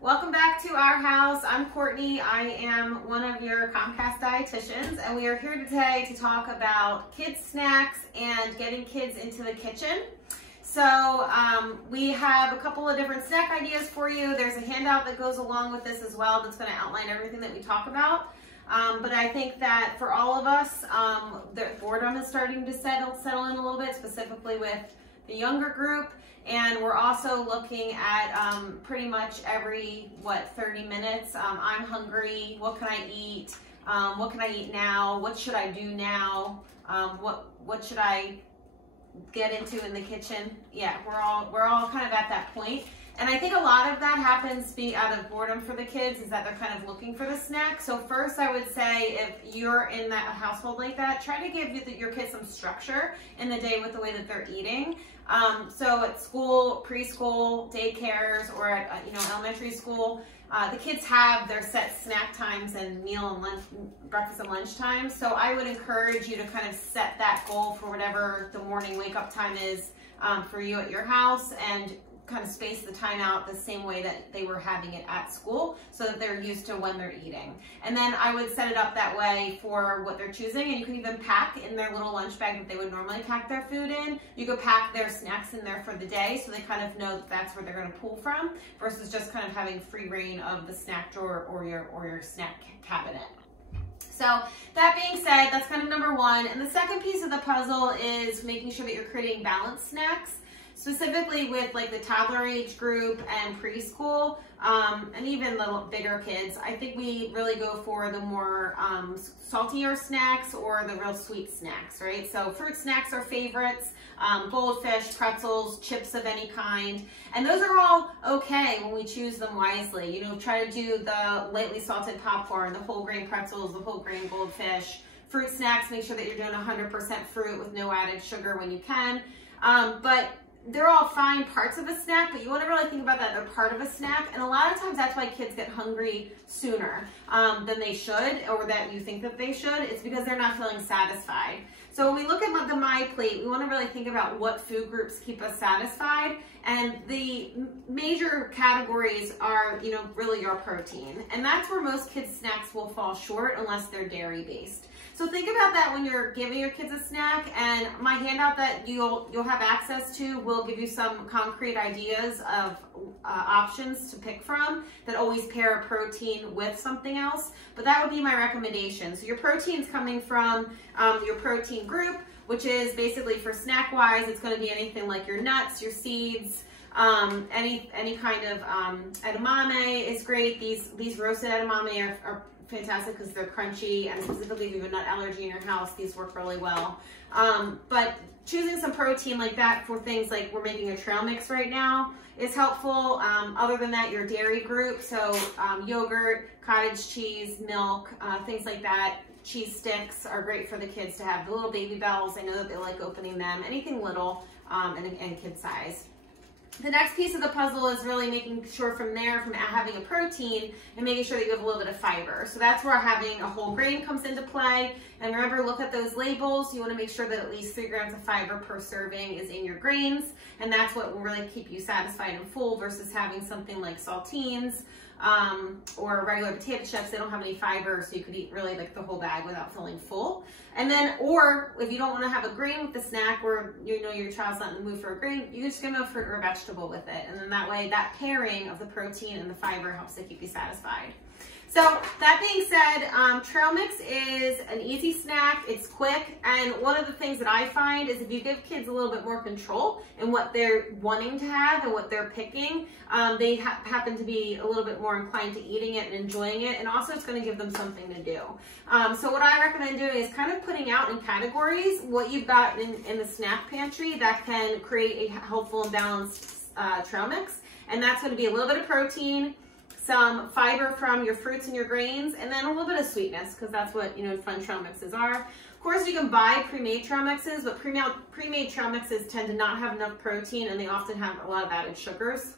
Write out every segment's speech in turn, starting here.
Welcome back to our house. I'm Courtney. I am one of your Comcast dietitians, and we are here today to talk about kids snacks and getting kids into the kitchen. So we have a couple of different snack ideas for you. There's a handout that goes along with this as well that's going to outline everything that we talk about. But I think that for all of us, the boredom is starting to settle in a little bit, specifically with the younger group. And we're also looking at pretty much every, 30 minutes, I'm hungry, what can I eat? What can I eat now? What should I do now? What should I get into in the kitchen? Yeah, we're all kind of at that point. And I think a lot of that happens being out of boredom for the kids, is that they're kind of looking for the snack. So first I would say, if you're in that household like that, try to give your kids some structure in the day with the way that they're eating. So at school, preschool, daycares, or at elementary school, the kids have their set snack times and meal and lunch, breakfast and lunch times. So I would encourage you to kind of set that goal for whatever the morning wake up time is for you at your house, and kind of space the time out the same way that they were having it at school, so that they're used to when they're eating. And then I would set it up that way for what they're choosing, and you can even pack in their little lunch bag that they would normally pack their food in. You could pack their snacks in there for the day, so they kind of know that that's where they're going to pull from, versus just kind of having free reign of the snack drawer or your snack cabinet. So that being said, that's kind of number one. And the second piece of the puzzle is making sure that you're creating balanced snacks, specifically with like the toddler age group and preschool, and even little bigger kids. I think we really go for the more saltier snacks or the real sweet snacks, right? So fruit snacks are favorites, goldfish, pretzels, chips of any kind. And those are all okay when we choose them wisely. You know, try to do the lightly salted popcorn, the whole grain pretzels, the whole grain goldfish. Fruit snacks, make sure that you're doing 100% fruit with no added sugar when you can. But they're all fine parts of a snack, but you want to really think about that they're part of a snack. And a lot of times that's why kids get hungry sooner than they should, or that you think that they should. It's because they're not feeling satisfied. So when we look at the My Plate, we want to really think about what food groups keep us satisfied. And the major categories are, really your protein. And that's where most kids' snacks will fall short unless they're dairy-based. So think about that when you're giving your kids a snack, and my handout that you'll have access to will give you some concrete ideas of options to pick from that always pair a protein with something else. But that would be my recommendation. So your protein's coming from your protein group, which is basically for snack-wise, it's going to be anything like your nuts, your seeds, any kind of edamame is great. These roasted edamame are fantastic because they're crunchy, and specifically if you have a nut allergy in your house, these work really well. But choosing some protein like that for things like we're making a trail mix right now is helpful. Other than that, your dairy group, so yogurt, cottage cheese, milk, things like that. Cheese sticks are great for the kids to have. The little baby bells, I know that they like opening them. Anything little and kid size. The next piece of the puzzle is really making sure from having a protein and making sure that you have a little bit of fiber. So that's where having a whole grain comes into play. And remember, look at those labels. You want to make sure that at least 3 grams of fiber per serving is in your grains. And that's what will really keep you satisfied and full, versus having something like saltines or regular potato chips. They don't have any fiber, so you could eat really like the whole bag without feeling full. And then, or if you don't want to have a grain with the snack, or your child's not in the mood for a grain, you just give them a fruit or a vegetable with it. And then that way, that pairing of the protein and the fiber helps to keep you satisfied. So that being said, trail mix is an easy snack. It's quick, and one of the things that I find is if you give kids a little bit more control in what they're wanting to have and what they're picking, they happen to be a little bit more inclined to eating it and enjoying it, and also it's going to give them something to do. So what I recommend doing is kind of putting out in categories what you've got in the snack pantry that can create a helpful and balanced trail mix, and that's going to be a little bit of protein, some fiber from your fruits and your grains, and then a little bit of sweetness, because that's what fun trail mixes are. Of course, you can buy pre-made trail mixes, but pre-made trail mixes tend to not have enough protein, and they often have a lot of added sugars.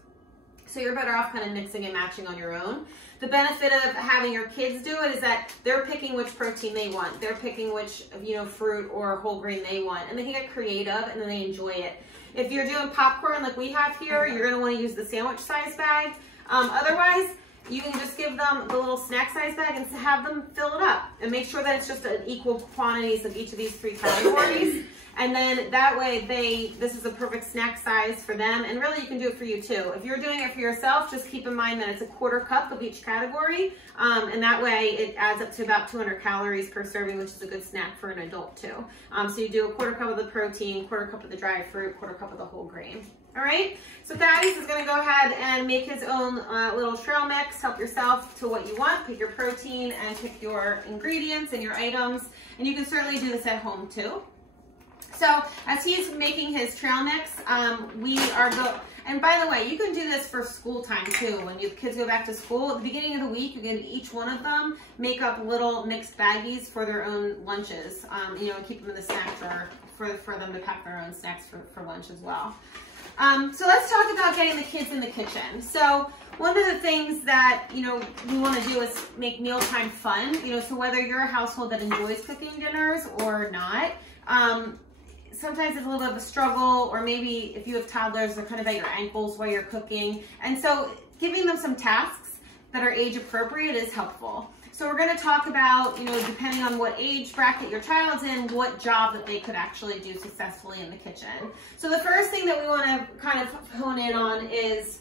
So you're better off kind of mixing and matching on your own. The benefit of having your kids do it is that they're picking which protein they want. They're picking which fruit or whole grain they want, and they can get creative and then they enjoy it. If you're doing popcorn like we have here, you're going to want to use the sandwich size bag. Otherwise, you can just give them the little snack size bag and have them fill it up, and make sure that it's just an equal quantities of each of these 3 categories. And then that way this is a perfect snack size for them, and really you can do it for you too. If you're doing it for yourself, just keep in mind that it's a 1/4 cup of each category, and that way it adds up to about 200 calories per serving, which is a good snack for an adult too. So you do a 1/4 cup of the protein, 1/4 cup of the dried fruit, 1/4 cup of the whole grain. All right, so Thaddeus is gonna go ahead and make his own little trail mix. Help yourself to what you want. Pick your protein and pick your ingredients and your items, and you can certainly do this at home too. So as he's making his trail mix, and by the way, you can do this for school time too. When your kids go back to school, at the beginning of the week, you can each one of them make up little mixed baggies for their own lunches, you know, and keep them in the snack drawer for them to pack their own snacks for lunch as well. So let's talk about getting the kids in the kitchen. So one of the things that, you know, we want to do is make mealtime fun, you know, so whether you're a household that enjoys cooking dinners or not, sometimes it's a little bit of a struggle, or maybe if you have toddlers, they're kind of at your ankles while you're cooking. And so giving them some tasks that are age appropriate is helpful. So we're going to talk about, you know, depending on what age bracket your child's in, what job that they could actually do successfully in the kitchen. So the first thing that we want to kind of hone in on is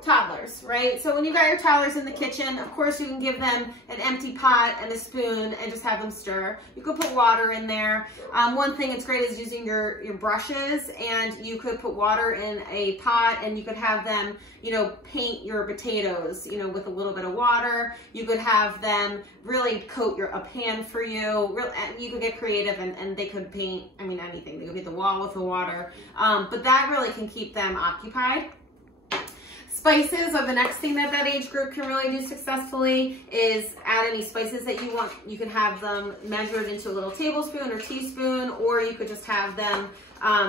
toddlers, right? So when you got your toddlers in the kitchen, of course you can give them an empty pot and a spoon and just have them stir. You could put water in there. One thing that's great is using your brushes, and you could put water in a pot and you could have them, you know, paint your potatoes, you know, with a little bit of water. You could have them really coat a pan for you. You could get creative and they could paint, I mean, anything. They could paint the wall with the water, but that really can keep them occupied. Spices are the next thing that age group can really do successfully, is add any spices that you want. You can have them measured into a little tablespoon or teaspoon, or you could just have them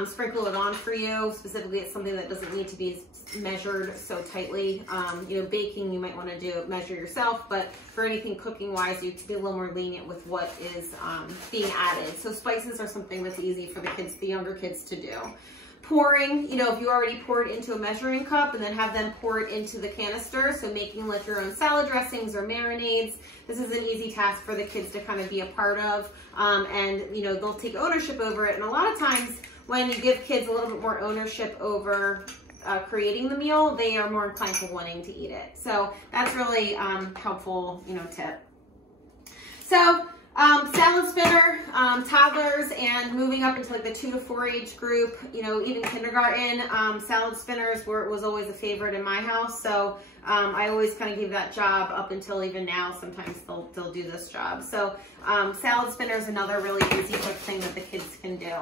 sprinkle it on for you. Specifically, it's something that doesn't need to be measured so tightly. You know, baking, you might want to measure yourself, but for anything cooking wise, you can be a little more lenient with what is being added. So spices are something that's easy for the younger kids to do. Pouring, you know, if you already poured into a measuring cup, and then have them pour it into the canister. So making like your own salad dressings or marinades. This is an easy task for the kids to kind of be a part of, and you know, they'll take ownership over it. And a lot of times when you give kids a little bit more ownership over creating the meal, they are more inclined to wanting to eat it. So that's really helpful, you know, tip. So salad spinner, toddlers, and moving up into like the 2 to 4 age group, you know, even kindergarten, salad spinners was always a favorite in my house. So I always kind of give that job up until even now. Sometimes they'll do this job. So salad spinner is another really easy, quick thing that the kids can do.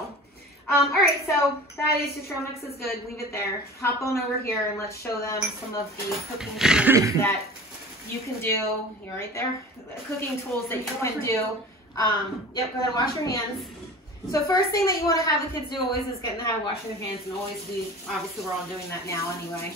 All right, so that is your trail mix is good. Leave it there. Hop on over here and let's show them some of the cooking things that you can do. You're right there. Cooking tools that you can do. Yep, go ahead, wash your hands. So first thing that you want to have the kids do always is get in the habit of washing their hands, and always obviously we're all doing that now anyway,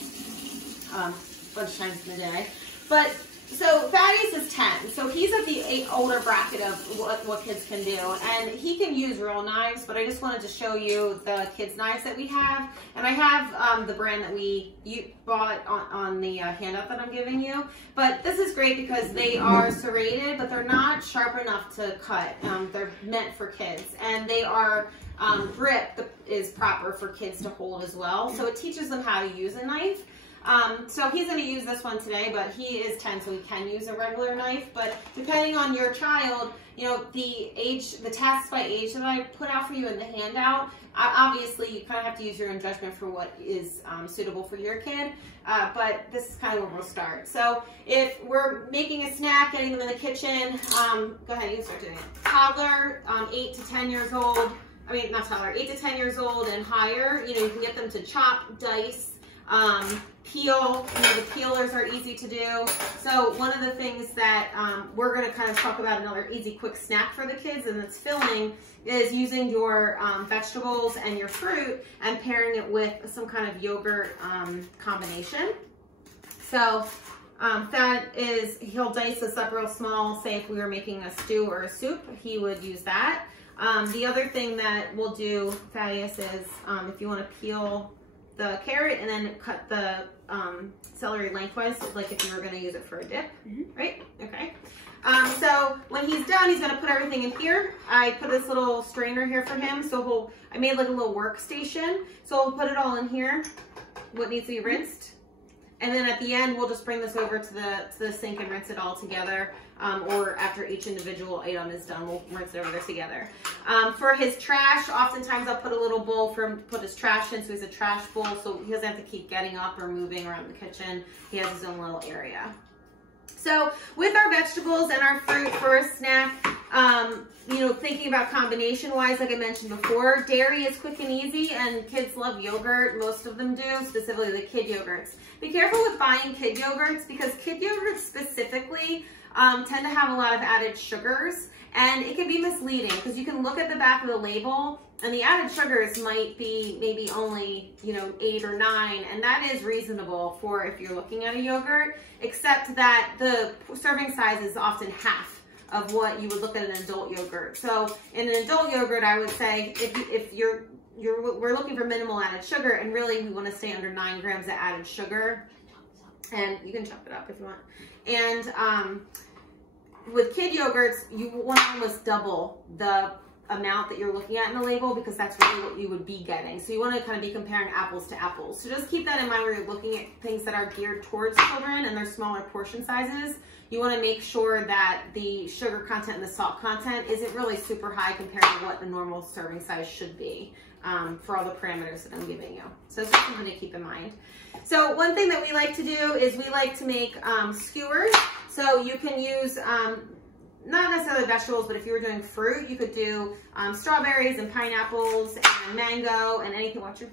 a bunch of times in the day. But so Thaddeus is 10, so he's at the older bracket of what kids can do, and he can use real knives, but I just wanted to show you the kids' knives that we have, and I have the brand that you bought on the handout that I'm giving you. But this is great because they are serrated, but they're not sharp enough to cut. They're meant for kids, and they are grip is proper for kids to hold as well, so it teaches them how to use a knife. So he's going to use this one today, but he is 10, so he can use a regular knife. But depending on your child, you know, the tasks by age that I put out for you in the handout, obviously you kind of have to use your own judgment for what is suitable for your kid. But this is kind of where we'll start. So if we're making a snack, getting them in the kitchen, go ahead, you can start doing it. Toddler, 8 to 10 years old, I mean, not toddler, 8 to 10 years old and higher, you know, you can get them to chop, dice, peel. You know, the peelers are easy to do. So one of the things that we're going to kind of talk about, another easy quick snack for the kids, and it's filling, is using your vegetables and your fruit and pairing it with some kind of yogurt combination. So he'll dice this up real small. Say if we were making a stew or a soup, he would use that. The other thing that we'll do, Thaddeus, is if you want to peel the carrot and then cut the celery lengthwise, like if you were gonna use it for a dip, right? Okay. So when he's done, he's gonna put everything in here. I put this little strainer here for him, so I made like a little workstation. So we'll put it all in here, what needs to be rinsed. And then at the end, we'll just bring this over to the sink and rinse it all together. Or after each individual item is done, we'll rinse it over there together. For his trash, oftentimes I'll put a little bowl for him to put his trash in, so he's a trash bowl, so he doesn't have to keep getting up or moving around the kitchen. He has his own little area. So with our vegetables and our fruit for a snack, you know, thinking about combination wise, like I mentioned before, dairy is quick and easy, and kids love yogurt. Most of them do, specifically the kid yogurts. Be careful with buying kid yogurts, because kid yogurts specifically tend to have a lot of added sugars, and it can be misleading because you can look at the back of the label and the added sugars might be maybe only, you know, 8 or 9, and that is reasonable for if you're looking at a yogurt, except that the serving size is often half of what you would look at an adult yogurt. So in an adult yogurt, I would say if we're looking for minimal added sugar, and really we want to stay under 9 grams of added sugar, and you can chop it up if you want. And with kid yogurts, you want to almost double the amount that you're looking at in the label, because that's really what you would be getting. So you want to kind of be comparing apples to apples. So just keep that in mind where you're looking at things that are geared towards children and their smaller portion sizes. You want to make sure that the sugar content and the salt content isn't really super high compared to what the normal serving size should be, for all the parameters that I'm giving you. So it's just something to keep in mind. So one thing that we like to do is we like to make skewers. So you can use not necessarily vegetables, but if you were doing fruit, you could do strawberries and pineapples and mango and anything. Watch your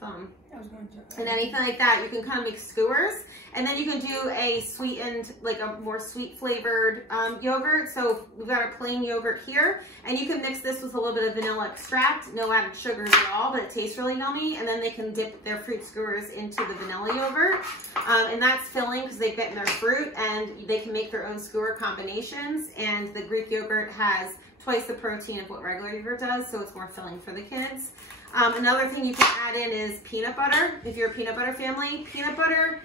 thumb. I was going to. And anything like that, you can kind of make skewers, and then you can do a sweetened, like a more sweet flavored yogurt. So we've got our plain yogurt here, and you can mix this with a little bit of vanilla extract, no added sugars at all, but it tastes really yummy. And then they can dip their fruit skewers into the vanilla yogurt, and that's filling because they've gotten their fruit, and they can make their own skewer combinations. And the Greek yogurt has twice the protein of what regular yogurt does, so it's more filling for the kids. Another thing you can add in is peanut butter. If you're a peanut butter family, peanut butter,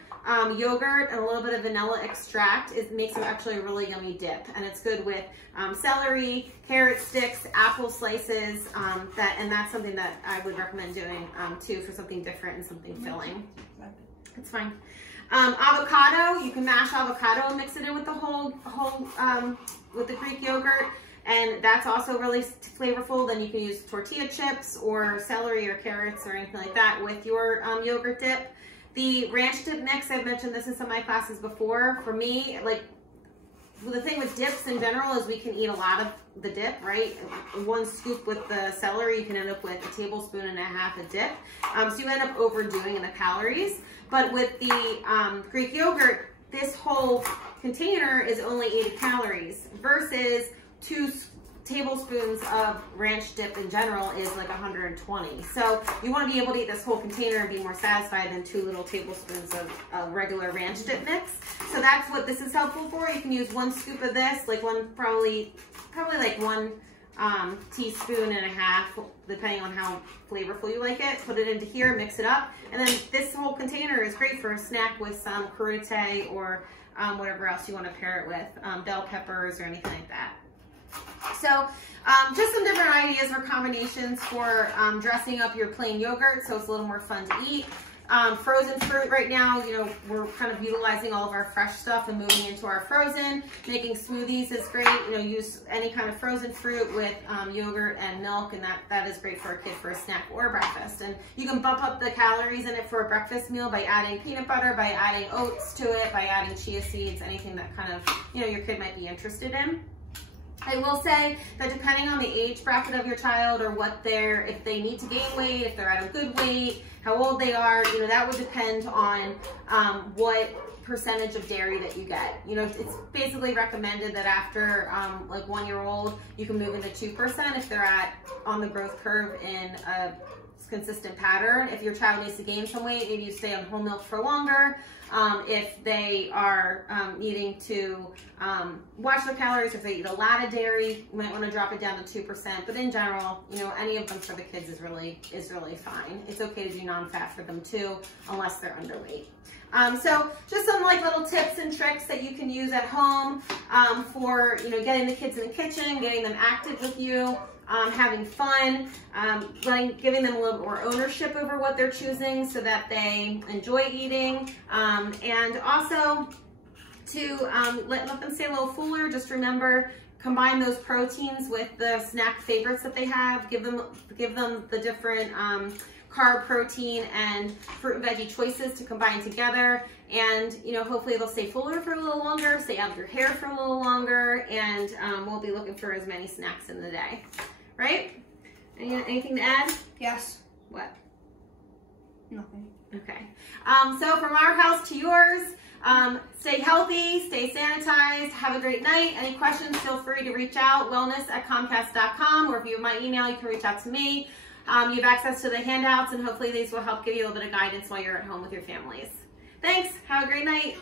yogurt, and a little bit of vanilla extract makes them actually a really yummy dip. And it's good with celery, carrot sticks, apple slices, and that's something that I would recommend doing too, for something different and something filling. It's fine. Avocado, you can mash avocado and mix it in with the with the Greek yogurt, and that's also really flavorful. Then you can use tortilla chips or celery or carrots or anything like that with your yogurt dip. The ranch dip mix, I've mentioned this in some of my classes before. For me, like, the thing with dips in general is we can eat a lot of the dip, right? One scoop with the celery, you can end up with 1.5 tablespoons of dip. So you end up overdoing the calories. But with the Greek yogurt, this whole container is only 80 calories versus 2 tablespoons of ranch dip in general is like 120. So you want to be able to eat this whole container and be more satisfied than 2 little tablespoons of regular ranch dip mix. So that's what this is helpful for. You can use 1 scoop of this, like probably like 1 teaspoon and a half, depending on how flavorful you like it. Put it into here, mix it up, and then this whole container is great for a snack with some crudité or whatever else you want to pair it with, bell peppers or anything like that. So just some different ideas for combinations for dressing up your plain yogurt so it's a little more fun to eat. Frozen fruit right now, you know, we're kind of utilizing all of our fresh stuff and moving into our frozen. Making smoothies is great. You know, use any kind of frozen fruit with yogurt and milk, and that is great for a kid for a snack or a breakfast. And you can bump up the calories in it for a breakfast meal by adding peanut butter, by adding oats to it, by adding chia seeds, anything that kind of, you know, your kid might be interested in. I will say that depending on the age bracket of your child or if they need to gain weight, if they're at a good weight, how old they are, you know, that would depend on what percentage of dairy that you get. You know, it's basically recommended that after like 1-year-old, you can move into 2% if they're on the growth curve in a consistent pattern. If your child needs to gain some weight, maybe you stay on whole milk for longer. If they are needing to watch their calories, if they eat a lot of dairy, you might want to drop it down to 2%. But in general, you know, any of them for the kids is really fine. It's okay to do non-fat for them too, unless they're underweight. So just some like little tips and tricks that you can use at home for, you know, getting the kids in the kitchen, getting them active with you, having fun, giving them a little more ownership over what they're choosing so that they enjoy eating, and also to let them stay a little fuller. Just remember, combine those proteins with the snack favorites that they have. Give them the different carb, protein, and fruit and veggie choices to combine together. And, you know, hopefully they'll stay fuller for a little longer, stay out of your hair for a little longer, and we'll be looking for as many snacks in the day, right? Anything to add? Yes. What? Nothing. Okay. So from our house to yours, stay healthy, stay sanitized, have a great night. Any questions, feel free to reach out, wellness@comcast.com, or if you have my email, you can reach out to me. You have access to the handouts, and hopefully these will help give you a little bit of guidance while you're at home with your families. Thanks. Have a great night.